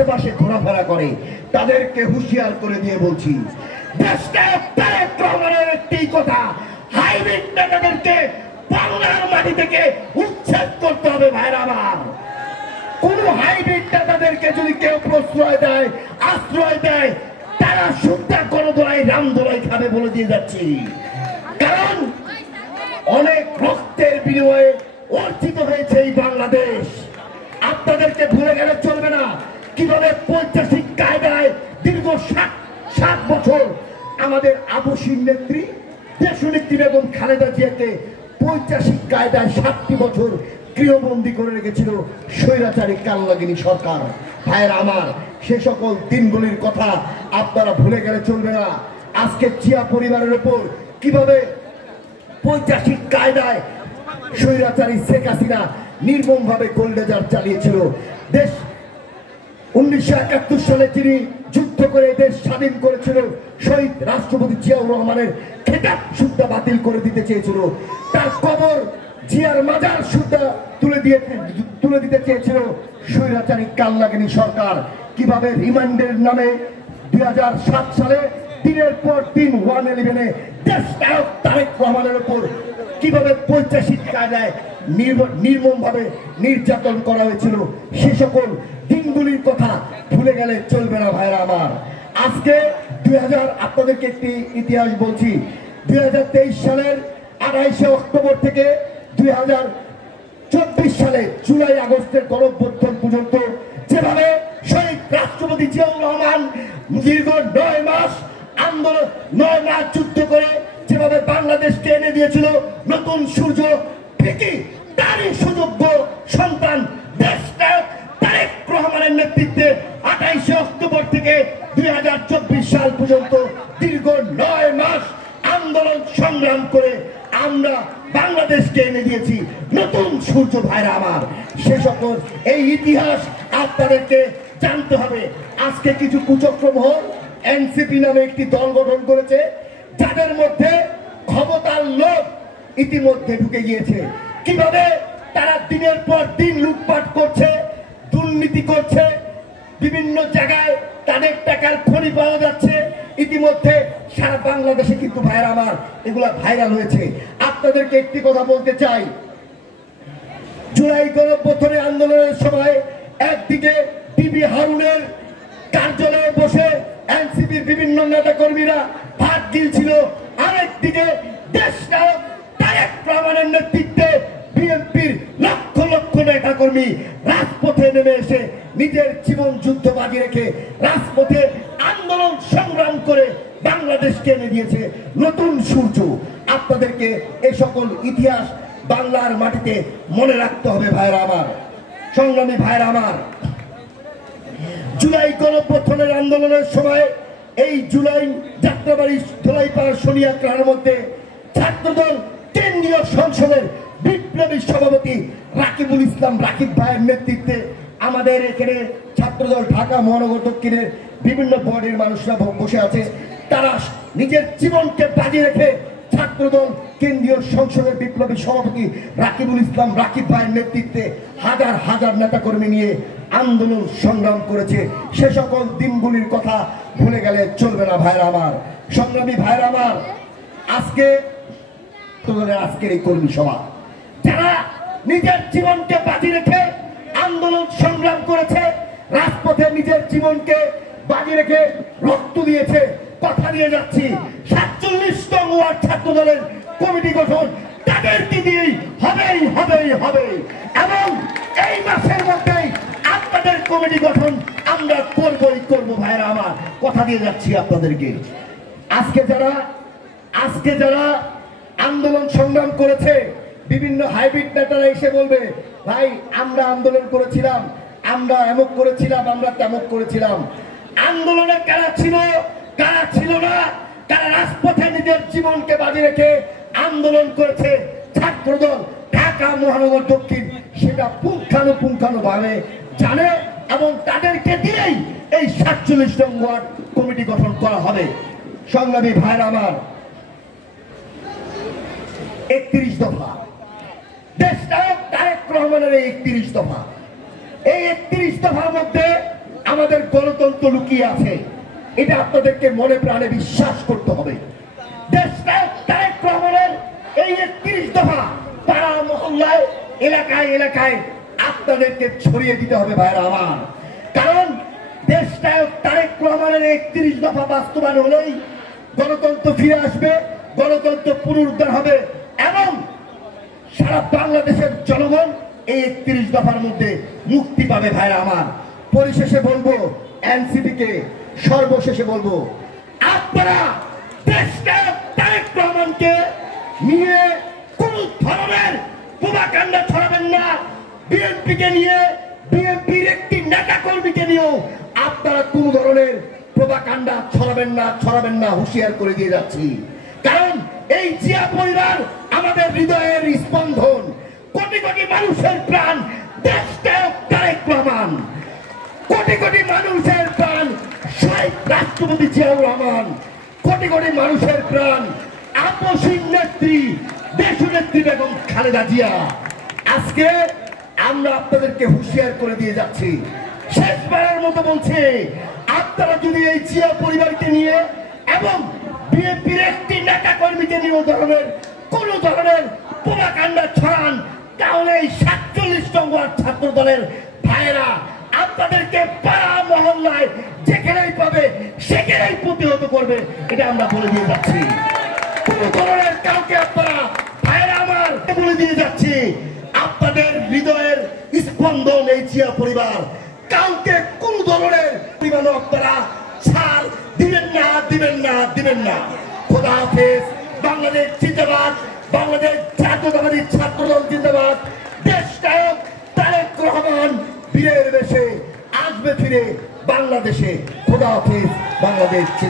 আশেপাশে ঘোরাফেরা করে তাদেরকে হুঁশিয়ার করে দিয়ে বলছি, তারেক রহমানের একটি কথা, হাইব্রিড নেতাদেরকে বাংলার মাটি থেকে উচ্ছেদ করতে হবে ভাইরা আমার। কোন হাইব্রিড নেতাদেরকে যদি কেউ প্রশ্রয় দেয়, আশ্রয় দেয়, তারা সুদ্ধা গণদোলাই রামদোলাই খাবে বলে দিয়ে যাচ্ছি। কারণ অনেক রক্তের বিনিময়ে অর্জিত হয়েছে এই বাংলাদেশ। আপনাদেরকে ভুলে গেলে চলবে না কিভাবে 85 কায়দায় দীর্ঘ 7 বছর আমাদের আবশ্যিক নেত্রী দেশনেত্রী বেগম খালেদা জিয়াকে 85 কায়দায় 7টি বছর গৃহবন্দী করে রেখেছিল স্বৈরাচারী কালনাগিনী সরকার। ভাইয়ের আমার, সে সকল দিনগুলির কথা আপনারা ভুলে গেলে চলবে না। আজকে জিয়া পরিবারের উপর কিভাবে 85 কায়দায় স্বৈরাচারী শেখ হাসিনা নির্মম ভাবে গোলডেজার চালিয়েছিল। দেশ 1971 সালে যিনি যুদ্ধ করে দেশ স্বাধীন করেছিল, শহীদ রাষ্ট্রপতি জিয়াউর রহমানের খেতাব সুদ্ধা বাতিল করে দিতে চেয়েছিল। তার কবর জিয়ার মাজার সুদ্ধা তুলে দিতে চেয়েছিল স্বৈরাচারী কালনাগিনী সরকার। কিভাবে রিমান্ডের নামে 2007 সালে দিনের পর দিন 111-এ দেশ নায়ক তারেক রহমানের উপর কিভাবে 85 কায়দায় নির্মম ভাবে নির্যাতন করা হয়েছিল, সে সকল দিনগুলির কথা ভুলে গেলে চলবে না ভাইরা আমার। আজকে আপনাদেরকে একটি ইতিহাস বলছি। 2023 সালের 28শে অক্টোবর থেকে 2024 সালে জুলাই আগস্টের গণঅভ্যুত্থান পর্যন্ত যেভাবে শহীদ রাষ্ট্রপতি জিয়াউর রহমান দীর্ঘ 9 মাস আন্দোলন, 9 মাস যুদ্ধ করে যেভাবে বাংলাদেশকে এনে দিয়েছিল নতুন সূর্য, ঠিকই তারই সুযোগ্য সন্তান দেশ নায়ক তারেক রহমানের নেতৃত্বে 28শে অক্টোবর থেকে 2024 সাল পর্যন্ত দীর্ঘ 9 মাস আন্দোলন সংগ্রাম করে আমরা বাংলাদেশকে এনে দিয়েছি নতুন সূর্য। ভাইরা আমার, সে সকল এই ইতিহাস আপনাদেরকে জানতে হবে। আজকে কিছু কুচক্র মহল এনসিপি নামে একটি দল গঠন করেছে, যাদের মধ্যে ক্ষমতার লোভ ইতিমধ্যে ঢুকে গিয়েছে। কিভাবে তারা দিনের পর দিন লুটপাট করছে, দুর্নীতি করছে, বিভিন্ন জায়গায় তাদের টাকার খনি পাওয়া যাচ্ছে। ইতিমধ্যে সারা বাংলাদেশে কিন্তু ভাইরা আমার এগুলা ভাইরাল হয়েছে। আপনাদেরকে একটি কথা বলতে চাই, জুলাই গণঅভ্যুত্থানের আন্দোলনের সময় একদিকে টিবি হারুনের কার্যালয়ে বসে এনসিপির বিভিন্ন নেতা কর্মীরা ভাত গিলছিল, আরেকদিকে দেশ নায়ক তারেক রহমানের নেতৃত্বে বিএনপির লক্ষ লক্ষ নেতা কর্মী রাজপথে নেমে এসে নিজের জীবন যুদ্ধ বাজি রেখে রাজপথে আন্দোলন সংগ্রাম করে বাংলাদেশকে এনে দিয়েছে নতুন সূর্য। আপনাদেরকে এই সকল ইতিহাস বাংলার মাটিতে মনে রাখতে হবে ভাইরা আমার, সংগ্রামী ভাইরা আমার। জুলাই গণঅভ্যুত্থানের আন্দোলনের সময় এই জুলাই যাত্রাবাড়ি ধোলাইপাড়া শনিয়াকড়ার মধ্যে ছাত্রদল কেন্দ্রীয় সংসদের বিপ্লবী সভাপতি রাকিবুল ইসলাম রাকিব ভাইয়ের নেতৃত্বে আমাদের এখানে ছাত্রদল ঢাকা মহানগর দক্ষিণের বিভিন্ন বডির মানুষরা বসে আছে। তারা নিজের জীবনকে বাজি রেখে ছাত্রদল কেন্দ্রীয় সংসদের বিপ্লবী সভাপতি রাকিবুল ইসলাম রাকিব ভাইয়ের নেতৃত্বে হাজার হাজার নেতাকর্মী নিয়ে আন্দোলন সংগ্রাম করেছে। সে সকল দিনগুলির কথা ভুলে গেলে চলবে না ভাইরা আমার, সংগ্রামী ভাইরা আমার। আজকের এই কর্মী সভা যারা নিজের জীবনকে বাজি রেখে আন্দোলন সংগ্রাম করেছে, রাজপথে নিজের জীবনকে বাজি রেখে রক্ত দিয়েছে, কথা দিয়ে যাচ্ছি 47তম ওয়ার্ড ছাত্র দলের কমিটি গঠন তাদেরকে দিয়েই হবে এবং এই মাসের মধ্যেই আপনাদের কমিটি গঠন আমরা করবো ভাইরা আমার, কথা দিয়ে যাচ্ছি আপনাদেরকে। আজকে যারা আন্দোলন সংগ্রাম করেছে, বিভিন্ন হাইব্রিড নেতারা এসে বলবে, ভাই আমরা আন্দোলন করেছিলাম, আমরা এমক করেছিলাম, আমরা তেমক করেছিলাম। আন্দোলনে কারা ছিল কারা ছিল না, কারা রাজপথে নিজের জীবনকে বাজি রেখে আন্দোলন করেছে ছাত্রদল ঢাকা মহানগর দক্ষিণ, সেটা পুঙ্খানুপুঙ্খানুভাবে জানে এবং তাদেরকে দিয়েই এই 47তম ওয়ার্ড কমিটি গঠন করা হবে। সংগ্রামী ভাইরা আমার, 31 দফা দেশ নায়ক তারেক রহমানের এই 31 দফা, এই 31 দফার মধ্যে আমাদের আমাদের গণতন্ত্র লুকিয়ে আছে, এটা আপনাদেরকে মনে প্রাণে বিশ্বাস করতে হবে। দেশনায়ক তারেক রহমানের এই 31 দফা পাড়া মহল্লায় এলাকায় এলাকায় আপনাদেরকে ছড়িয়ে দিতে হবে ভাইরা আমার। কারণ দেশনায়ক তারেক রহমানের 31 দফা বাস্তবায়ন হলেই গণতন্ত্র ফিরে আসবে, গণতন্ত্র পুনরুদ্ধার হবে এবং সারা বাংলাদেশের জনগণ এই 31 দফার মধ্যে মুক্তি পাবে ভাইরা আমার। পরিশেষে বলবো এনসিপি কে, সর্বশেষে বলবো আপনারা দেশনায়ক তারেক রহমানকে নিয়ে কোন ধরনের প্রোপাগান্ডা ছড়াবেন না। বিএনপি কে নিয়ে, বিএনপির একটি নেতা কর্মীকে নিয়েও আপনারা কোন ধরনের প্রোপাগান্ডা ছড়াবেন না, হুঁশিয়ার করে দিয়ে যাচ্ছি। কারণ এই জিয়া পরিবার আমাদের হৃদয়ের স্পন্দন, কোটি কোটি মানুষের প্রাণ দেশনায়ক তারেক রহমান, কোটি কোটি মানুষের প্রাণ শহীদ রাষ্ট্রপতি জিয়াউর রহমান, কোটি কোটি মানুষের প্রাণ আপসীন নেত্রী দেশনেত্রী বেগম খালেদা জিয়া। আজকে আমরা আপনাদেরকে হুঁশিয়ার করে দিয়ে যাচ্ছি, শেষবারের মতো বলছি, আপনারা যদি এই জিয়া পরিবারকে নিয়ে এবং বিএনপির একটি নেতা কর্মীকে নিয়ে কোন ধরনের প্রোপাগান্ডা ছড়ান, তাহলে এই 47 নং ওয়ার্ড ছাত্র দলের ভাইয়েরা আপনাদেরকে পাড়া মহল্লায় যেখানেই পাবে সেখানেই প্রতিহত করবে, এটা আমরা বলে দিয়ে যাচ্ছি। কোন ধরনের কাউকে আপনারা ভাইয়েরা আমার বলে দিয়ে যাচ্ছি, আপনাদের হৃদয়ের স্পন্দন এই জিয়া পরিবার, কাউকে কোন ধরনের বিমানও আপনারা ছাড় দিবেন না। খোদা হাফেজ। বাংলাদেশ জিন্দাবাদ, বাংলাদেশ জাতীয়তাবাদী ছাত্রদল জিন্দাবাদ। দেশনায়ক তারেক রহমান বীরের বেশে আসবে ফিরে বাংলাদেশে। খোদা হাফেজ। বাংলাদেশ।